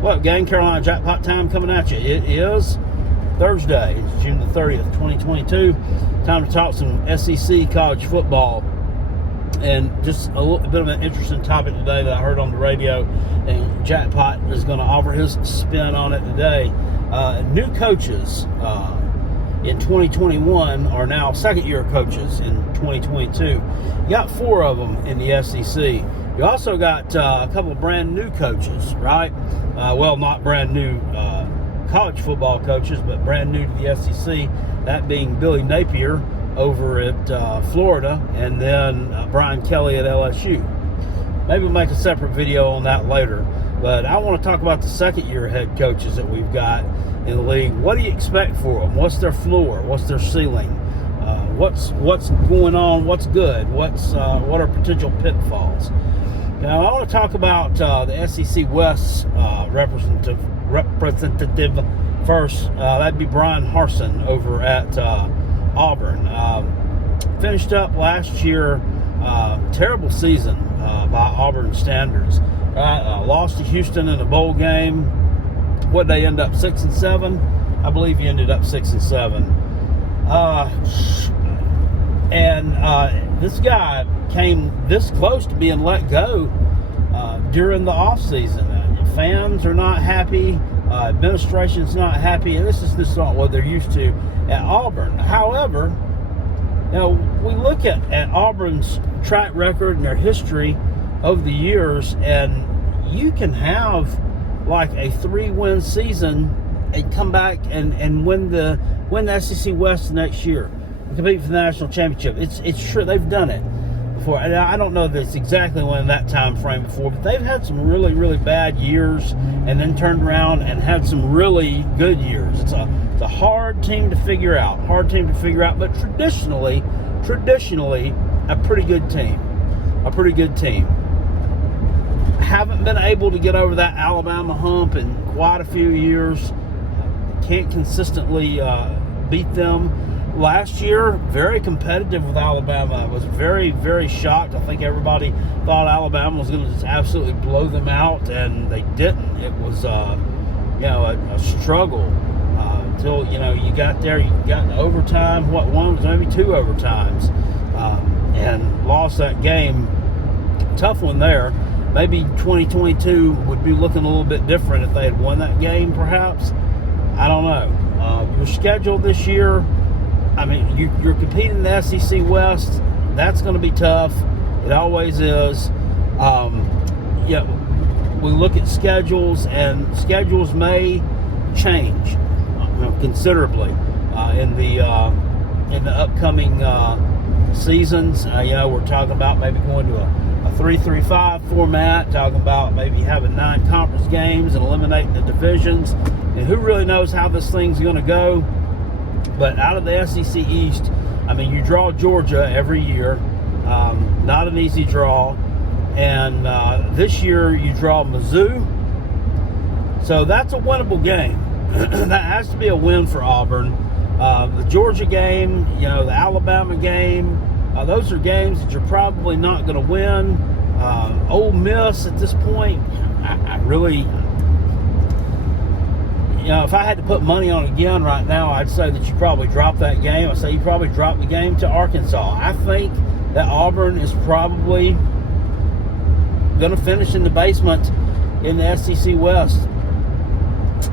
What up, gang? Carolina Jackpot time coming at you. It is Thursday. It's June the 30th, 2022. Time to talk some SEC college football. And just a little bit of an interesting topic today that I heard on the radio. And Jackpot is going to offer his spin on it today. New coaches in 2021 are now second-year coaches in 2022. You got 4 of them in the SEC. You also got a couple of brand new coaches, right? Well, not brand new college football coaches, but brand new to the SEC. That being Billy Napier over at Florida, and then Brian Kelly at LSU. Maybe we'll make a separate video on that later. But I want to talk about the second-year head coaches that we've got in the league. What do you expect for them? What's their floor? What's their ceiling? What's going on? What's good? What are potential pitfalls? Now, I want to talk about the SEC West representative first. That'd be Bryan Harsin over at Auburn. Finished up last year, terrible season by Auburn standards. Lost to Houston in a bowl game. What they end up 6-7? I believe he ended up 6-7. This guy came this close to being let go during the offseason. Fans are not happy. Administration's not happy. And this is not what they're used to at Auburn. However, we look at Auburn's track record and their history over the years, and you can have like a 3-win season and come back and win the SEC West next year, compete for the national championship. It's true, they've done it before. And I don't know that it's exactly when that time frame before, but they've had some really, really bad years and then turned around and had some really good years. It's a hard team to figure out, but traditionally a pretty good team. Haven't been able to get over that Alabama hump in quite a few years. Can't consistently beat them. Last year, very competitive with Alabama. I was very, very shocked. I think everybody thought Alabama was going to just absolutely blow them out, and they didn't. It was, a struggle until you got there. You got in overtime. One was maybe 2 overtimes, and lost that game. Tough one there. Maybe 2022 would be looking a little bit different if they had won that game, perhaps. I don't know. Your schedule this year, I mean, you're competing in the SEC West. That's going to be tough. It always is. We look at schedules, and schedules may change considerably in the upcoming seasons. We're talking about maybe going to a 3-3-5 format, talking about maybe having 9 conference games and eliminating the divisions. And who really knows how this thing's going to go? But out of the SEC East, I mean, you draw Georgia every year. Not an easy draw. And this year you draw Mizzou. So that's a winnable game. That has to be a win for Auburn. The Georgia game, the Alabama game, those are games that you're probably not going to win. Ole Miss at this point, I really... if I had to put money on it again right now, I'd say that you probably drop that game. I'd say you probably drop the game to Arkansas. I think that Auburn is probably going to finish in the basement in the SEC West.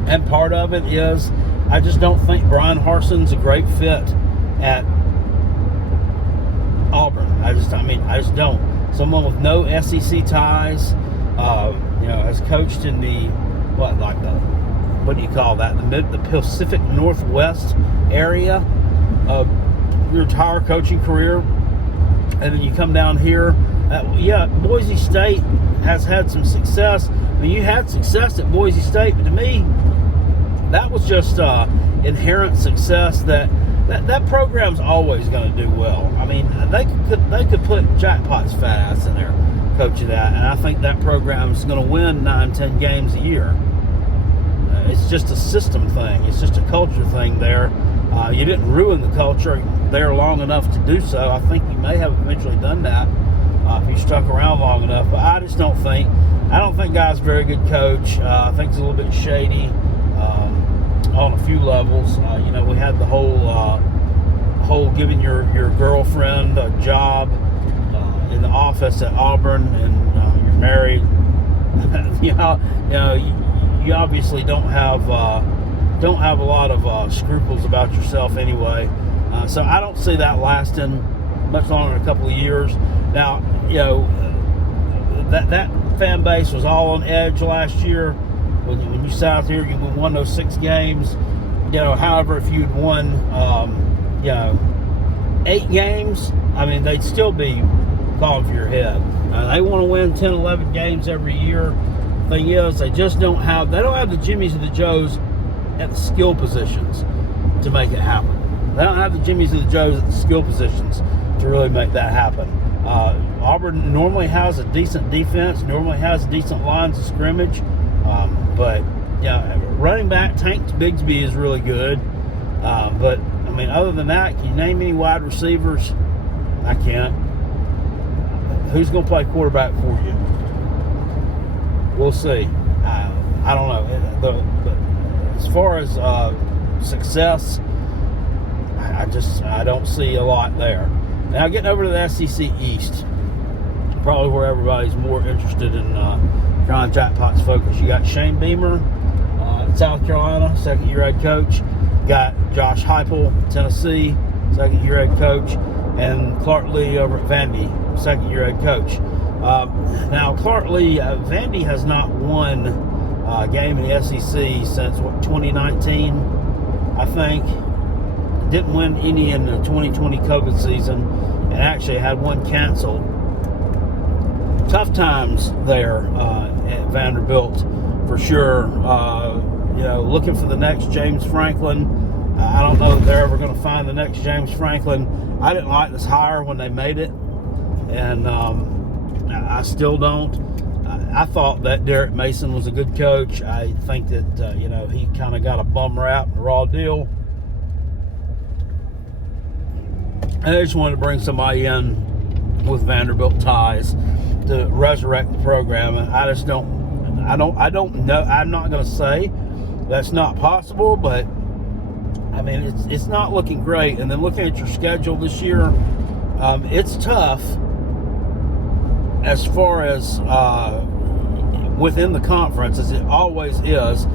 And part of it is I just don't think Bryan Harsin's a great fit at Auburn. I just don't. Someone with no SEC ties, has coached in the, what do you call that? The Pacific Northwest area of your entire coaching career. And then you come down here. Boise State has had some success. I mean, you had success at Boise State, but to me, that was just inherent success that program's always going to do well. I mean, they could put Jackpot's fat ass in there coaching that, and I think that program's going to win 9-10 games a year. It's just a system thing. It's just a culture thing there. You didn't ruin the culture there long enough to do so. I think you may have eventually done that. if you stuck around long enough. But I just don't think Guy's a very good coach. I think he's a little bit shady on a few levels. We had the whole giving your girlfriend a job in the office at Auburn, and you're married. You obviously don't have a lot of scruples about yourself anyway. So I don't see that lasting much longer than a couple of years. Now, that fan base was all on edge last year when you sat out there, you won those 6 games. However, if you'd won 8 games, I mean, they'd still be calling for your head. They want to win 10, 11 games every year. Thing is, they don't have the Jimmies and the Joes at the skill positions to make it happen. They don't have the Jimmies and the Joes at the skill positions to really make that happen. Auburn normally has a decent defense, normally has decent lines of scrimmage, but running back Tank Bigsby is really good. But I mean, other than that, can you name any wide receivers? I can't. Who's going to play quarterback for you? We'll see. I don't know. As far as success, I don't see a lot there. Now, getting over to the SEC East, probably where everybody's more interested in trying Jackpot's focus. You got Shane Beamer, South Carolina, second-year head coach. Got Josh Heupel, Tennessee, second-year head coach, and Clark Lee over at Vandy, second-year head coach. Now, Clark Lee, Vandy has not won a game in the SEC since 2019, I think. Didn't win any in the 2020 COVID season, and actually had one canceled. Tough times there at Vanderbilt, for sure. Looking for the next James Franklin. I don't know that they're ever going to find the next James Franklin. I didn't like this hire when they made it, and I still don't. I thought that Derek Mason was a good coach. I think that he kind of got a bum rap, a raw deal. I just wanted to bring somebody in with Vanderbilt ties to resurrect the program. And I don't know. I'm not going to say that's not possible, but I mean, it's not looking great. And then looking at your schedule this year, it's tough as far as within the conference, as it always is.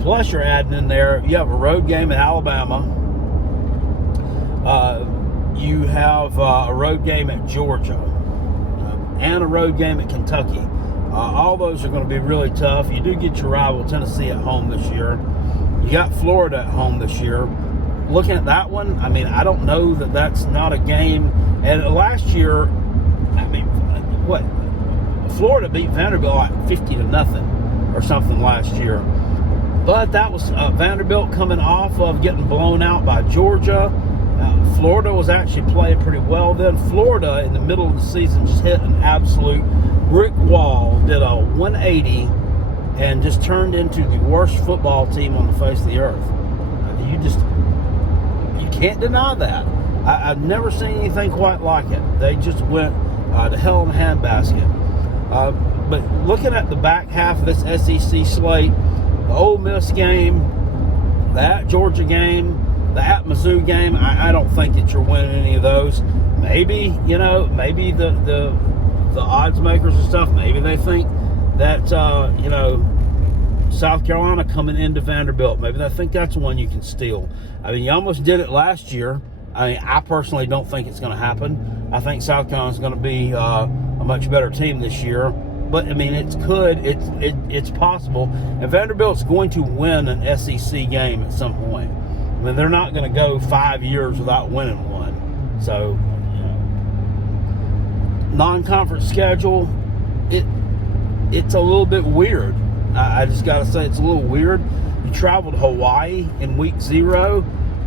Plus, you're adding in there, you have a road game at Alabama. You have a road game at Georgia and a road game at Kentucky. All those are going to be really tough. You do get your rival Tennessee at home this year. You got Florida at home this year. Looking at that one, I mean, I don't know that that's not a game. And last year, I mean, Florida beat Vanderbilt like 50-0 or something last year. But that was Vanderbilt coming off of getting blown out by Georgia. Florida was actually playing pretty well then. Florida, in the middle of the season, just hit an absolute brick wall, did a 180, and just turned into the worst football team on the face of the earth. You can't deny that. I've never seen anything quite like it. They just went to hell in a handbasket. But looking at the back half of this SEC slate, the Ole Miss game, the at Georgia game, the at Mizzou game, I don't think that you're winning any of those. Maybe, maybe the odds makers and stuff, maybe they think that, South Carolina coming into Vanderbilt, maybe they think that's one you can steal. I mean, you almost did it last year. I mean, I personally don't think it's going to happen. I think South Carolina's going to be a much better team this year. But, I mean, it's possible. And Vanderbilt's going to win an SEC game at some point. I mean, they're not going to go 5 years without winning one. So, non-conference schedule, it's a little bit weird. I just got to say, it's a little weird. You traveled to Hawaii in week 0.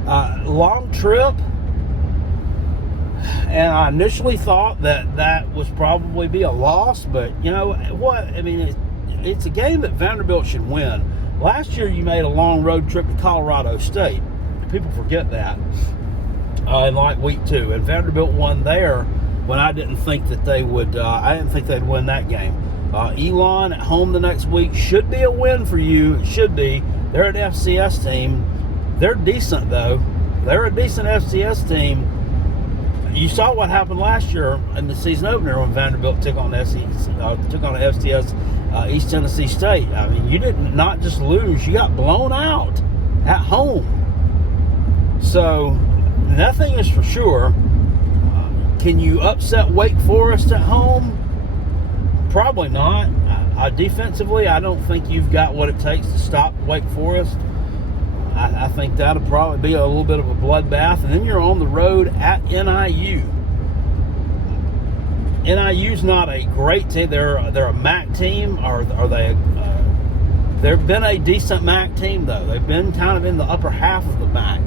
Long trip. And I initially thought that was probably be a loss. But, you know what? I mean, it's a game that Vanderbilt should win. Last year, you made a long road trip to Colorado State. People forget that. In like week 2. And Vanderbilt won there. when I didn't think that they would. I didn't think they'd win that game. Elon at home the next week should be a win for you. It should be. They're an FCS team. They're decent though. They're a decent FCS team. You saw what happened last year in the season opener when Vanderbilt took on FCS East Tennessee State. I mean, you did not just lose; you got blown out at home. So nothing is for sure. Can you upset Wake Forest at home? Probably not. Defensively, I don't think you've got what it takes to stop Wake Forest. I think that'll probably be a little bit of a bloodbath. And then you're on the road at NIU. NIU's not a great team. They're a MAC team. Are they? They've been a decent MAC team, though. They've been kind of in the upper half of the MAC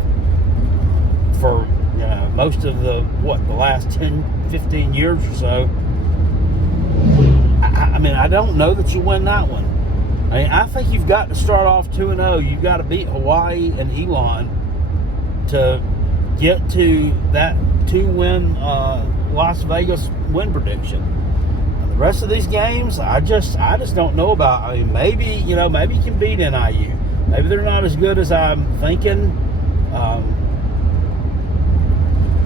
for most of the last 10, 15 years or so. I mean, I don't know that you win that one. I mean, I think you've got to start off 2-0. You've got to beat Hawaii and Elon to get to that 2-win Las Vegas win prediction. And the rest of these games, I just don't know about. I mean, maybe you can beat NIU. Maybe they're not as good as I'm thinking.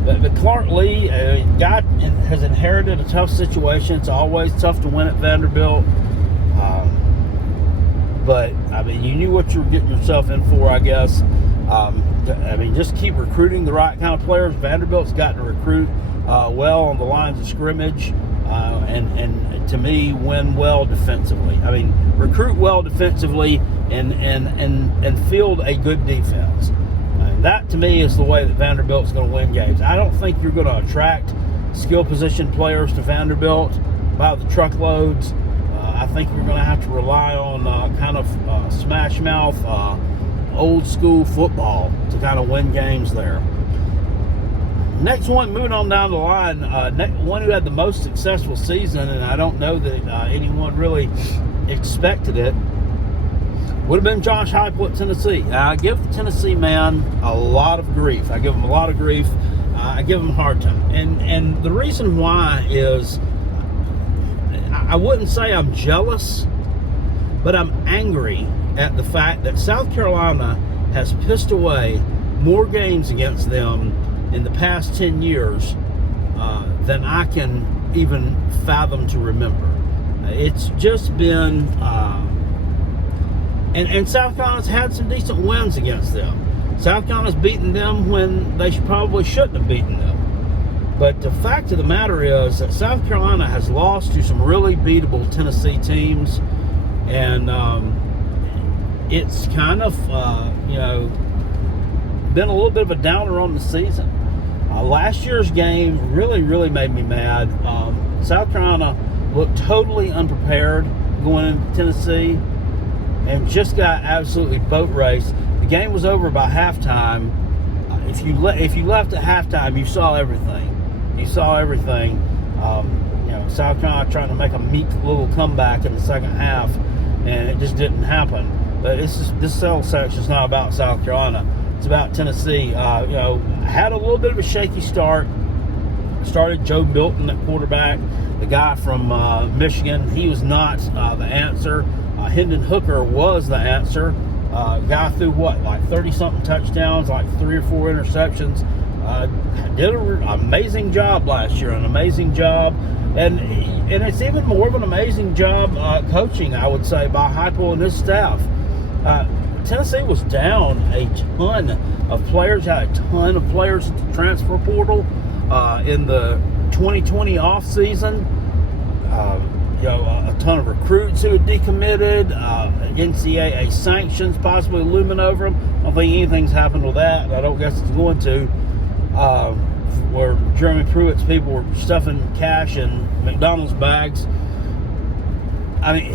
But Clark Lee, guy has inherited a tough situation. It's always tough to win at Vanderbilt. But, I mean, you knew what you were getting yourself in for, I guess. I mean, just keep recruiting the right kind of players. Vanderbilt's got to recruit well on the lines of scrimmage and to me, win well defensively. I mean, recruit well defensively and field a good defense. That, to me, is the way that Vanderbilt's going to win games. I don't think you're going to attract skill position players to Vanderbilt by the truckloads. I think you're going to have to rely on kind of smash mouth, old school football to kind of win games there. Next one, moving on down the line, one who had the most successful season, and I don't know that anyone really expected it, would have been Josh Heupel at Tennessee. I give the Tennessee man a lot of grief. I give him a lot of grief. I give him a hard time. And the reason why is, I wouldn't say I'm jealous, but I'm angry at the fact that South Carolina has pissed away more games against them in the past 10 years than I can even fathom to remember. It's just been... And South Carolina's had some decent wins against them. South Carolina's beaten them when they probably shouldn't have beaten them. But the fact of the matter is that South Carolina has lost to some really beatable Tennessee teams. And it's kind of, been a little bit of a downer on the season. Last year's game really, really made me mad. South Carolina looked totally unprepared going into Tennessee and just got absolutely boat raced. The game was over by halftime. If you left at halftime, you saw everything. You saw everything. South Carolina trying to make a meek little comeback in the second half, and it just didn't happen. But this sales section is not about South Carolina. It's about Tennessee. Had a little bit of a shaky start. Started Joe Milton at quarterback, the guy from Michigan. He was not the answer. Hendon Hooker was the answer. Guy threw 30-something touchdowns, like 3 or 4 interceptions. Did an amazing job last year, and it's even more of an amazing job coaching, I would say, by Heupel and his staff. Tennessee was down a ton of players, had a ton of players at the transfer portal in the 2020 offseason. A ton of recruits who had decommitted, NCAA sanctions possibly looming over them. I don't think anything's happened with that, and I don't guess it's going to. Where Jeremy Pruitt's people were stuffing cash in McDonald's bags. I mean,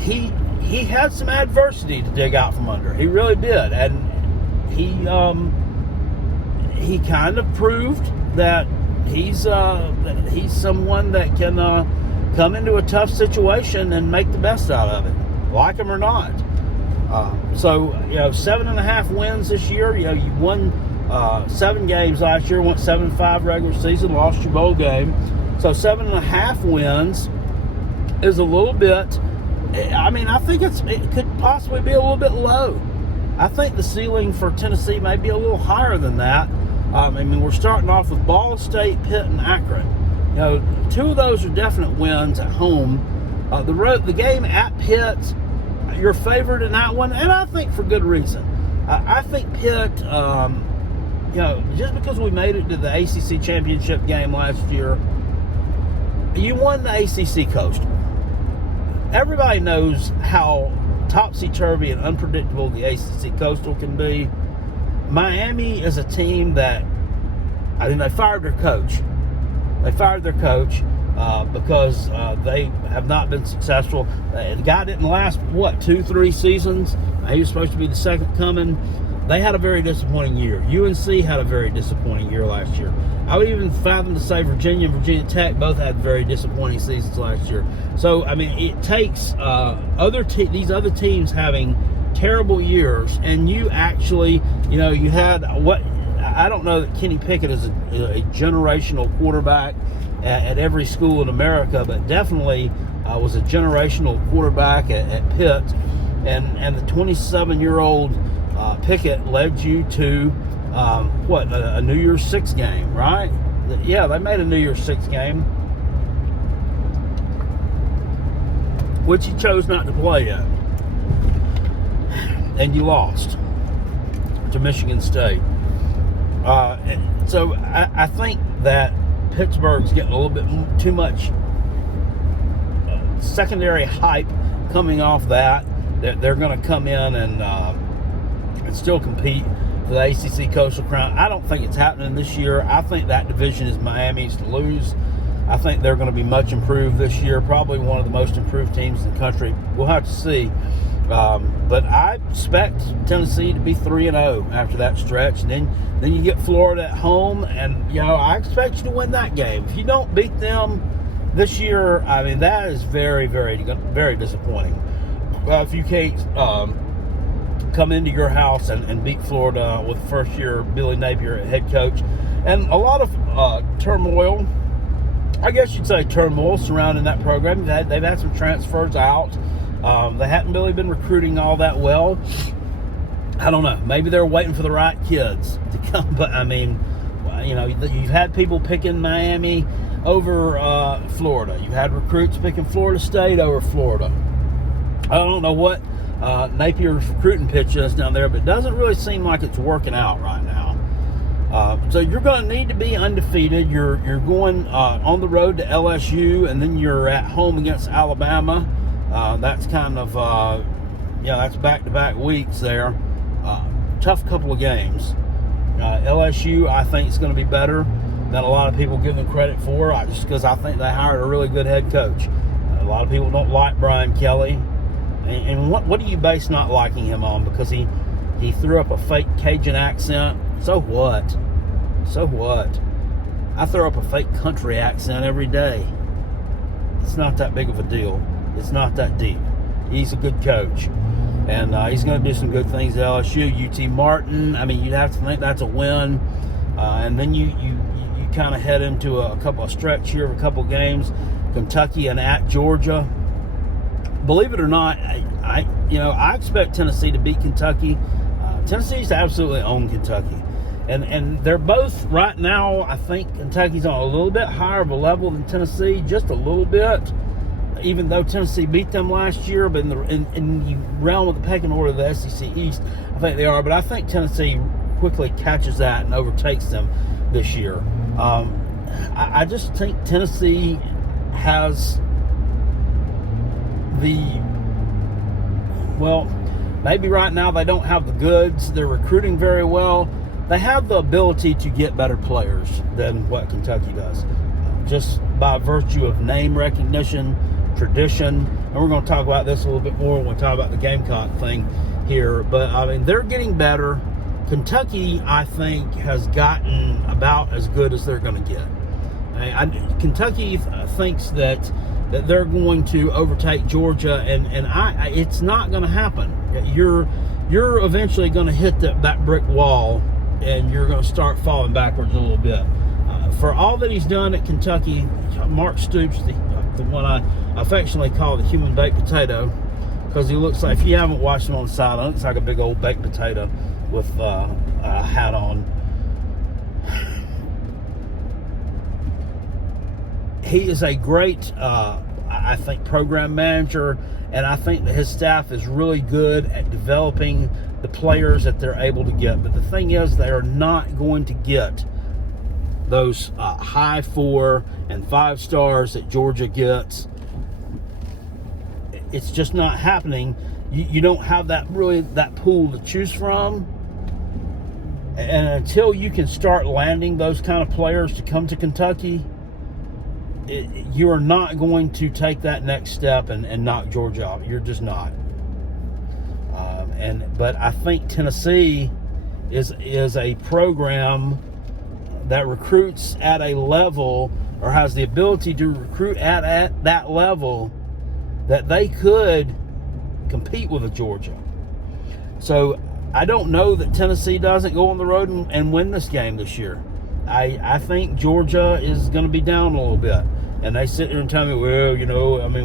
he had some adversity to dig out from under. He really did, and he kind of proved that he's someone that can come into a tough situation and make the best out of it, like him or not. So 7.5 wins this year. You won 7 games last year, went 7-5 regular season, lost your bowl game. So 7.5 wins is a little bit. I mean, I think it could possibly be a little bit low. I think the ceiling for Tennessee may be a little higher than that. I mean, we're starting off with Ball State, Pitt, and Akron. You know, 2 of those are definite wins at home. The game at Pitt, you're favored in that one, and I think for good reason. I think Pitt, you know, just because we made it to the ACC championship game last year, you won the ACC Coastal. Everybody knows how topsy-turvy and unpredictable the ACC Coastal can be. Miami is a team that, I think they fired their coach. They fired their coach because they have not been successful. The guy didn't last, 2-3 seasons? He was supposed to be the second coming. They had a very disappointing year. UNC had a very disappointing year last year. I would even fathom to say Virginia and Virginia Tech both had very disappointing seasons last year. So, I mean, it takes these other teams having terrible years, and you actually, you know, you had what, I don't know that Kenny Pickett is a generational quarterback at every school in America, but definitely was a generational quarterback at Pitt, and the 27-year-old Pickett led you to a New Year's Six game, right? Yeah, they made a New Year's Six game, which he chose not to play in, and you lost to Michigan State. So I think that Pittsburgh's getting a little bit too much secondary hype coming off that they're going to come in and still compete for the ACC Coastal Crown. I don't think it's happening this year. I think that division is Miami's to lose. I think they're going to be much improved this year, probably one of the most improved teams in the country. We'll have to see. But I expect Tennessee to be 3-0 after that stretch. And then you get Florida at home, and, you know, I expect you to win that game. If you don't beat them this year, I mean, that is very, very, very disappointing. If you can't come into your house and beat Florida with first-year Billy Napier head coach. And a lot of turmoil, I guess you'd say turmoil, surrounding that program. They've had some transfers out. They hadn't really been recruiting all that well. I don't know. Maybe they're waiting for the right kids to come. But, I mean, you know, you've had people picking Miami over Florida. You've had recruits picking Florida State over Florida. I don't know what Napier's recruiting pitch is down there, but it doesn't really seem like it's working out right now. So you're going to need to be undefeated. You're going on the road to LSU, and then you're at home against Alabama. That's kind of, that's back-to-back weeks there. Tough couple of games. LSU, I think, is going to be better than a lot of people give them credit for, just because I think they hired a really good head coach. A lot of people don't like Brian Kelly. And what do you base not liking him on? Because he threw up a fake Cajun accent. So what? So what? I throw up a fake country accent every day. It's not that big of a deal. It's not that deep. He's a good coach. And he's going to do some good things at LSU. UT Martin, I mean, you'd have to think that's a win. And then you kind of head into a couple of stretch here of a couple of games. Kentucky and at Georgia. Believe it or not, I expect Tennessee to beat Kentucky. Tennessee's absolutely own Kentucky. And they're both, right now, I think Kentucky's on a little bit higher of a level than Tennessee, just a little bit, even though Tennessee beat them last year. But in the realm of the pecking order of the SEC East, I think they are. But I think Tennessee quickly catches that and overtakes them this year. I just think Tennessee has maybe right now they don't have the goods. They're recruiting very well. They have the ability to get better players than what Kentucky does, just by virtue of name recognition, tradition. And we're going to talk about this a little bit more when we talk about the Gamecock thing here. But, I mean, they're getting better. Kentucky, I think, has gotten about as good as they're going to get. Kentucky thinks that they're going to overtake Georgia, and it's not going to happen. You're eventually going to hit that brick wall, and you're going to start falling backwards a little bit. for all that he's done at Kentucky, Mark Stoops, the one I affectionately call the human baked potato, because he looks like, if you haven't watched him on the sideline, he looks like a big old baked potato with a hat on. He is a great, I think, program manager, and I think that his staff is really good at developing the players that they're able to get. But the thing is, they are not going to get those high 4 and 5 stars that Georgia gets. It's just not happening. You don't have that pool to choose from. And until you can start landing those kind of players to come to Kentucky, you are not going to take that next step and knock Georgia off. You're just not. But I think Tennessee is a program that recruits at a level, or has the ability to recruit at that level, that they could compete with a Georgia. So I don't know that Tennessee doesn't go on the road and win this game this year. I think Georgia is going to be down a little bit. And they sit there and tell me, well,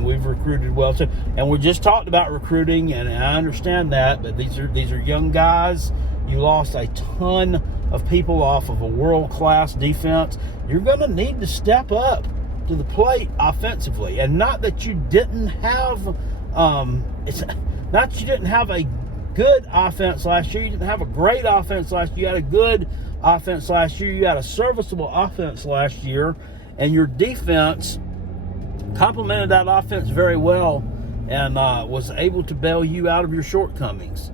we've recruited well. So, and we just talked about recruiting, and I understand that, but these are young guys. You lost a ton of people off of a world-class defense. You're going to need to step up to the plate offensively. And not that you didn't have it's not that you didn't have a good offense last year. You didn't have a great offense last year. You had a good offense last year. You had a serviceable offense last year. And your defense complemented that offense very well, and was able to bail you out of your shortcomings.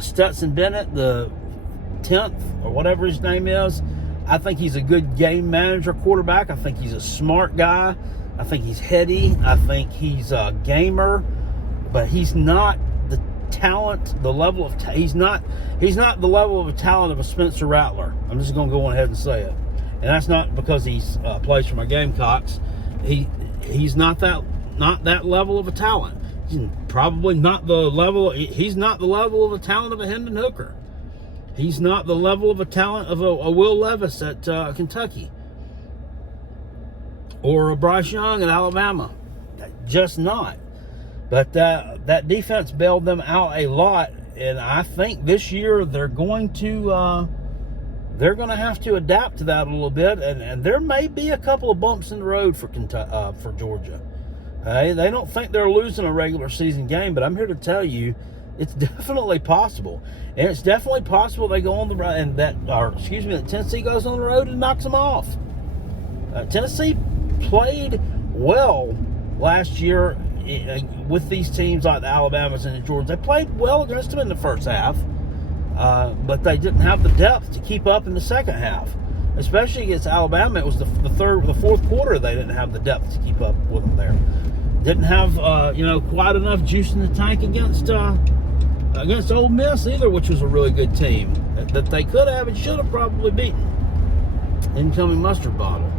Stetson Bennett, the 10th or whatever his name is, I think he's a good game manager quarterback. I think he's a smart guy. I think he's heady. I think he's a gamer, but he's not the talent, the level of he's not the level of talent of a Spencer Rattler. I'm just going to go ahead and say it. And that's not because he's plays for my Gamecocks. He's not that level of a talent. He's probably not the level. He's not the level of a talent of a Hendon Hooker. He's not the level of a talent of a Will Levis at Kentucky, or a Bryce Young at Alabama. Just not. But that defense bailed them out a lot, and I think this year they're going to have to adapt to that a little bit, and there may be a couple of bumps in the road for Georgia. They don't think they're losing a regular season game, but I'm here to tell you, it's definitely possible, and it's definitely possible they go on the road, and that Tennessee goes on the road and knocks them off. Tennessee played well last year with these teams like the Alabamas and the Georgias. They played well against them in the first half. But they didn't have the depth to keep up in the second half, especially against Alabama. It was the fourth quarter they didn't have the depth to keep up with them there. Didn't have quite enough juice in the tank against Ole Miss either, which was a really good team that they could have and should have probably beaten. Incoming mustard bottle.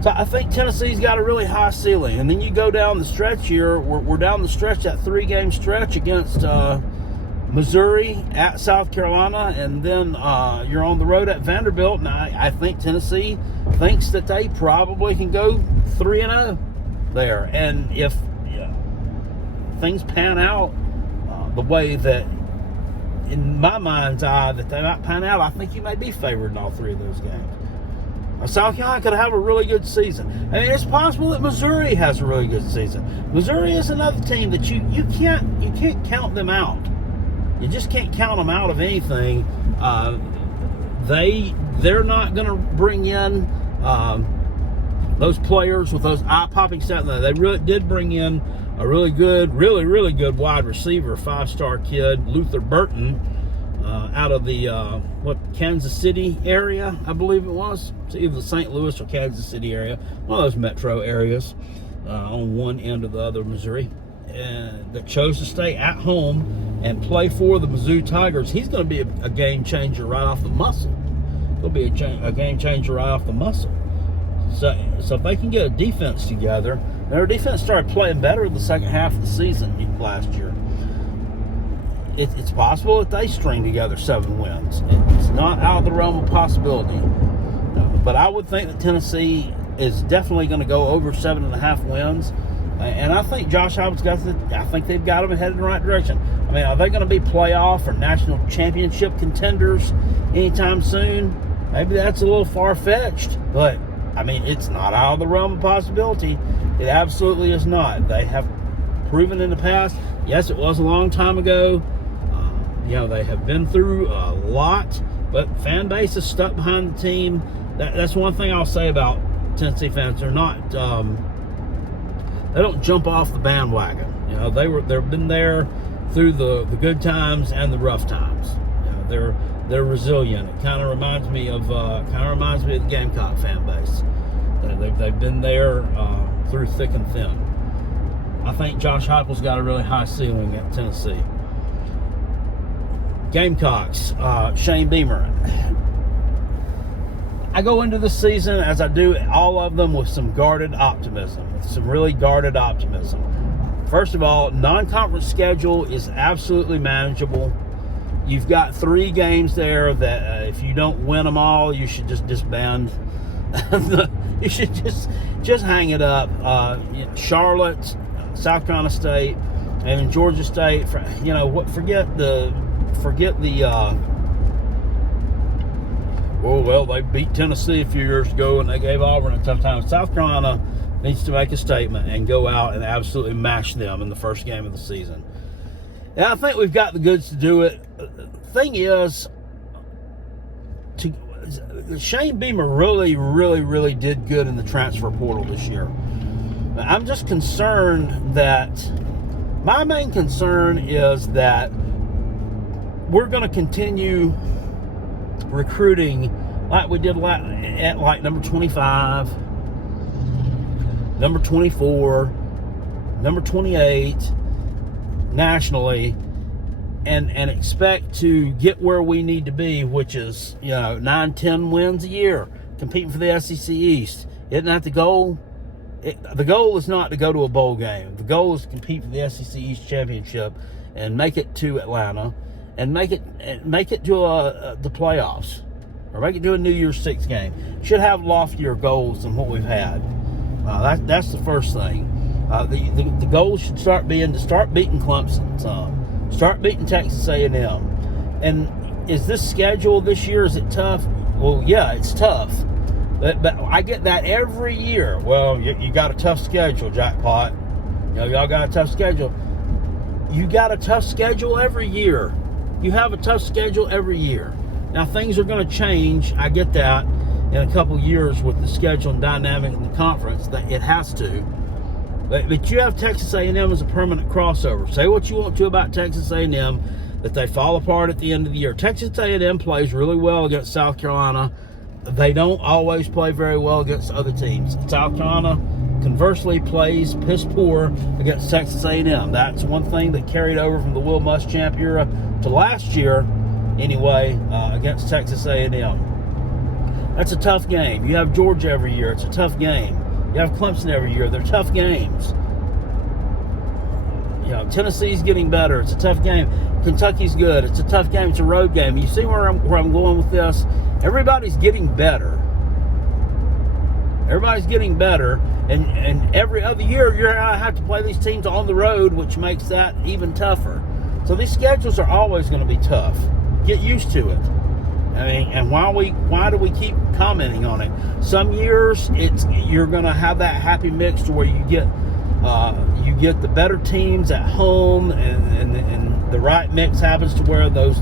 So I think Tennessee's got a really high ceiling, and then you go down the stretch here. We're down the stretch, that 3-game stretch against Missouri, at South Carolina, and then you're on the road at Vanderbilt. And I think Tennessee thinks that they probably can go 3-0 there. And if things pan out the way that, in my mind's eye, that they might pan out, I think you may be favored in all 3 of those games. South Carolina could have a really good season. I mean, it's possible that Missouri has a really good season. Missouri is another team that you can't count them out. You just can't count them out of anything. They're not going to bring in those players with those eye-popping stats. They really did bring in a really good wide receiver, 5-star kid, Luther Burton, out of the Kansas City area, I believe it was. It's either the St. Louis or Kansas City area, one of those metro areas on one end of the other Missouri, that chose to stay at home and play for the Mizzou Tigers. He's going to be a game changer right off the muscle. He'll be a game changer right off the muscle. So if they can get a defense together, their defense started playing better the second half of the season last year. It's possible that they string together 7 wins. It's not out of the realm of possibility. but I would think that Tennessee is definitely going to go over 7.5 wins. And I think Josh Heupel's I think they've got them headed in the right direction. I mean, are they going to be playoff or national championship contenders anytime soon? Maybe that's a little far-fetched, but I mean, it's not out of the realm of possibility. It absolutely is not. They have proven in the past. Yes, it was a long time ago. They have been through a lot, but fan base is stuck behind the team. That's one thing I'll say about Tennessee fans. They're not. They don't jump off the bandwagon. They've been there through the good times and the rough times. They're resilient. It kind of reminds me of the Gamecock fan base. They've been there through thick and thin. I think Josh Heupel's got a really high ceiling at Tennessee. Gamecocks, Shane Beamer. I go into the season, as I do all of them, with some guarded optimism, with some really guarded optimism. First of all, non-conference schedule is absolutely manageable. You've got 3 games there that if you don't win them all, you should just disband. You should just hang it up. Charlotte, South Carolina State, and Georgia State. Forget the. They beat Tennessee a few years ago, and they gave Auburn a tough time. South Carolina needs to make a statement and go out and absolutely mash them in the first game of the season. And I think we've got the goods to do it. The thing is, Shane Beamer really, really, really did good in the transfer portal this year. I'm just concerned that, my main concern is that we're going to continue recruiting like we did at number 25, number 24, number 28 nationally, and expect to get where we need to be, which is 9-10 wins a year, competing for the SEC East. Isn't that the goal? The goal is not to go to a bowl game. The goal is to compete for the SEC East championship and make it to Atlanta, and make it to the playoffs, or make it to a New Year's Six game. Should have loftier goals than what we've had. That's the first thing. The goal should start being to start beating Clemson some, start beating Texas A&M. And is this schedule this year, is it tough? Well, yeah, it's tough. But I get that every year. Well, you got a tough schedule, Jackpot. Y'all got a tough schedule. You got a tough schedule every year. You have a tough schedule every year. Now, things are going to change. I get that in a couple years with the schedule and dynamic in the conference. That it has to. But you have Texas A&M as a permanent crossover. Say what you want to about Texas A&M, that they fall apart at the end of the year. Texas A&M plays really well against South Carolina. They don't always play very well against other teams. South Carolina, conversely, plays piss poor against Texas A&M. That's one thing that carried over from the Will Muschamp era to last year, anyway, against Texas A&M. That's a tough game. You have Georgia every year. It's a tough game. You have Clemson every year. They're tough games. Tennessee's getting better. It's a tough game. Kentucky's good. It's a tough game. It's a road game. You see where I'm going with this? Everybody's getting better. Everybody's getting better. And every other year, you're going to have to play these teams on the road, which makes that even tougher. So these schedules are always going to be tough. Get used to it. I mean, and why do we keep commenting on it? Some years you're going to have that happy mix to where you get the better teams at home, and the right mix happens to where the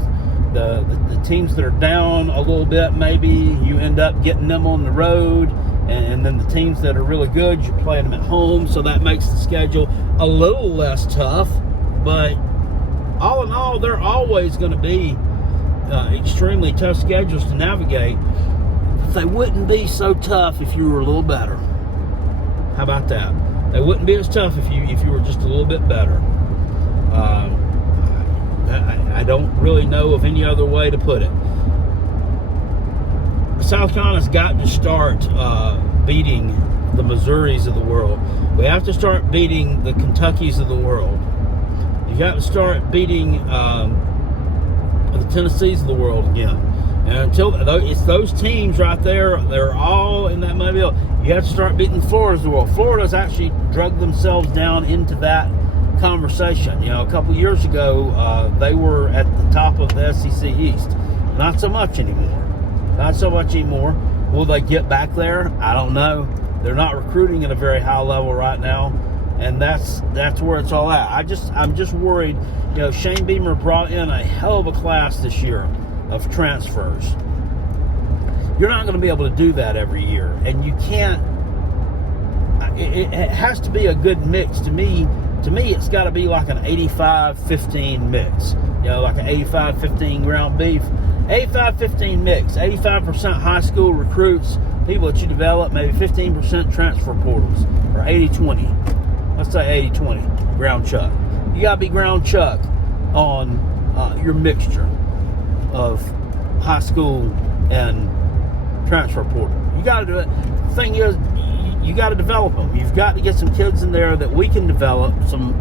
teams that are down a little bit, maybe you end up getting them on the road, and then the teams that are really good, you're playing them at home, so that makes the schedule a little less tough. But all in all, they're always going to be extremely tough schedules to navigate. They wouldn't be so tough if you were a little better. How about that? They wouldn't be as tough if you were just a little bit better. I don't really know of any other way to put it. South Carolina's got to start beating the Missouris of the world. We have to start beating the Kentuckys of the world. You got to start beating the Tennessees of the world again. And until it's those teams right there, they're all in that money bill. You have to start beating Florida's the world. Florida's actually drugged themselves down into that conversation. You know, a couple years ago, they were at the top of the SEC East. Not so much anymore. Not so much anymore. Will they get back there? I don't know. They're not recruiting at a very high level right now, and that's where it's all at. I'm just worried. You know, Shane Beamer brought in a hell of a class this year of transfers. You're not going to be able to do that every year, and you can't. It has to be a good mix. To me, it's got to be like an 85-15 mix. You know, like an 85-15 ground beef, 85-15 mix. 85% high school recruits, people that you develop, maybe 15% transfer portals, or 80-20. Let's say 80-20 ground chuck. You got to be ground chuck on your mixture of high school and transfer portal. You got to do it. The thing is, you got to develop them. You've got to get some kids in there that we can develop, some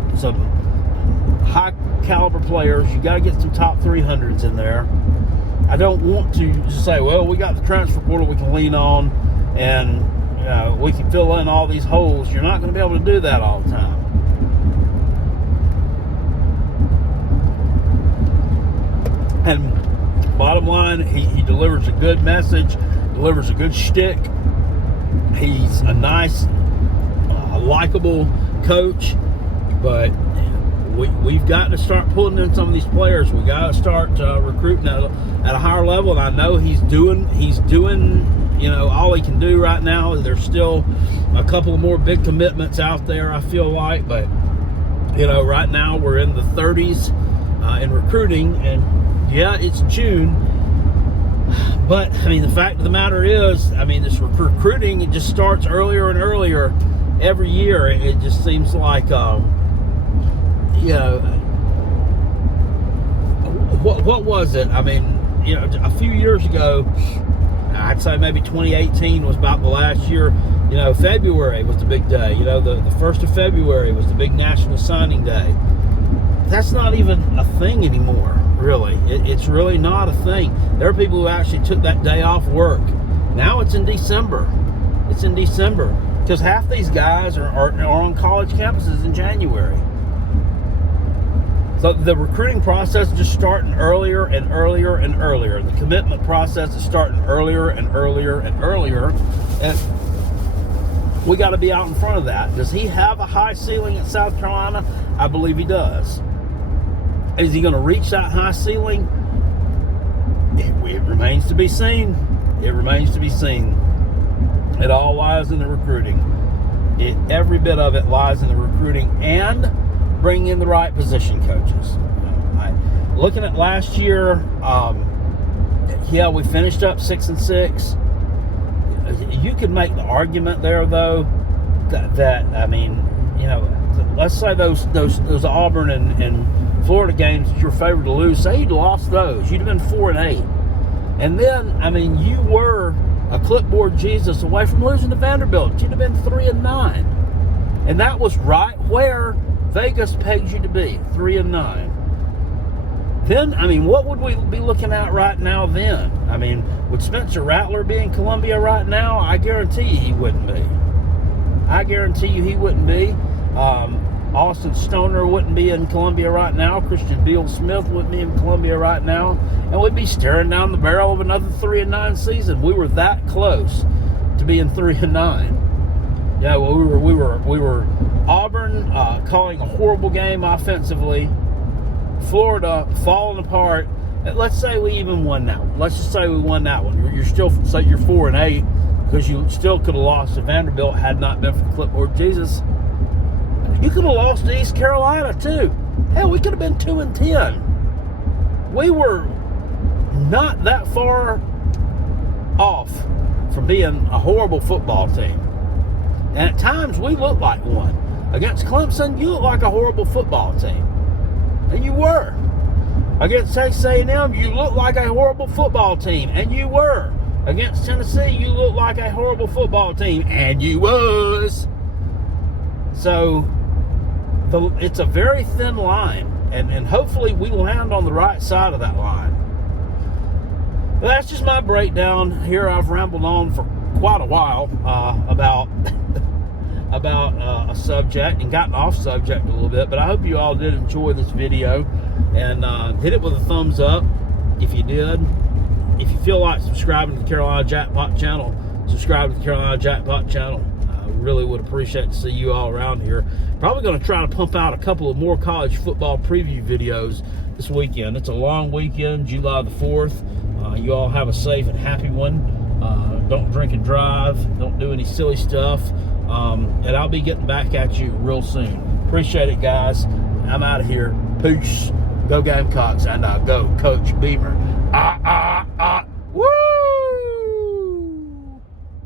high caliber players. You got to get some top 300s in there. I don't want to just say, well, we got the transfer portal we can lean on, and we can fill in all these holes. You're not going to be able to do that all the time. And bottom line, he delivers a good message, delivers a good shtick. He's a nice, likable coach, but we've got to start pulling in some of these players. We got to start recruiting at a higher level, and I know he's doing all he can do right now. There's still a couple more big commitments out there, I feel like, but right now we're in the 30s in recruiting, and yeah, it's June. But, the fact of the matter is, this recruiting, it just starts earlier and earlier every year. It just seems like, what was it? A few years ago, I'd say maybe 2018 was about the last year. February was the big day. The 1st of February was the big National Signing Day. That's not even a thing anymore, really. It's really not a thing. There are people who actually took that day off work. Now it's in December. It's in December because half these guys are on college campuses in January. So the recruiting process is just starting earlier and earlier and earlier. The commitment process is starting earlier and earlier and earlier. And we got to be out in front of that. Does he have a high ceiling at South Carolina? I believe he does. Is he going to reach that high ceiling? It remains to be seen. It remains to be seen. It all lies in the recruiting. Every bit of it lies in the recruiting and bringing in the right position coaches. Looking at last year, we finished up 6-6. You could make the argument there, though, that let's say those Auburn and Florida games that you're favored to lose, say you'd lost those, you'd have been 4-8. And then, you were a clipboard Jesus away from losing to Vanderbilt. You'd have been 3-9. And that was right where Vegas pegs you to be, 3-9. Then, what would we be looking at right now then? Would Spencer Rattler be in Columbia right now? I guarantee you he wouldn't be. I guarantee you he wouldn't be. Austin Stoner wouldn't be in Columbia right now. Christian Beal-Smith wouldn't be in Columbia right now. And we'd be staring down the barrel of another 3-9 season. We were that close to being 3-9. Yeah, well, we were Auburn calling a horrible game offensively. Florida falling apart. Let's say we even won that one. Let's just say we won that one. You're still, say you're 4-8 because you still could have lost to Vanderbilt had not been for the clipboard Jesus. You could have lost to East Carolina too. Hell, we could have been 2-10. We were not that far off from being a horrible football team. And at times we looked like one. Against Clemson, you looked like a horrible football team. And you were. Against Texas A&M, you looked like a horrible football team. And you were. Against Tennessee, you looked like a horrible football team. And you was. So, it's a very thin line. And hopefully we land on the right side of that line. But that's just my breakdown here. I've rambled on for quite a while about a subject and gotten off subject a little bit, but I hope you all did enjoy this video, and hit it with a thumbs up if you did. If you feel like subscribing to the Carolina Jackpot channel, subscribe to the Carolina Jackpot channel. I really would appreciate to see you all around here. Probably going to try to pump out a couple of more college football preview videos this weekend. It's a long weekend, July the 4th. You all have a safe and happy one. Don't drink and drive. Don't do any silly stuff. And I'll be getting back at you real soon. Appreciate it, guys. I'm out of here. Peace. Go Gamecocks, and go Coach Beamer.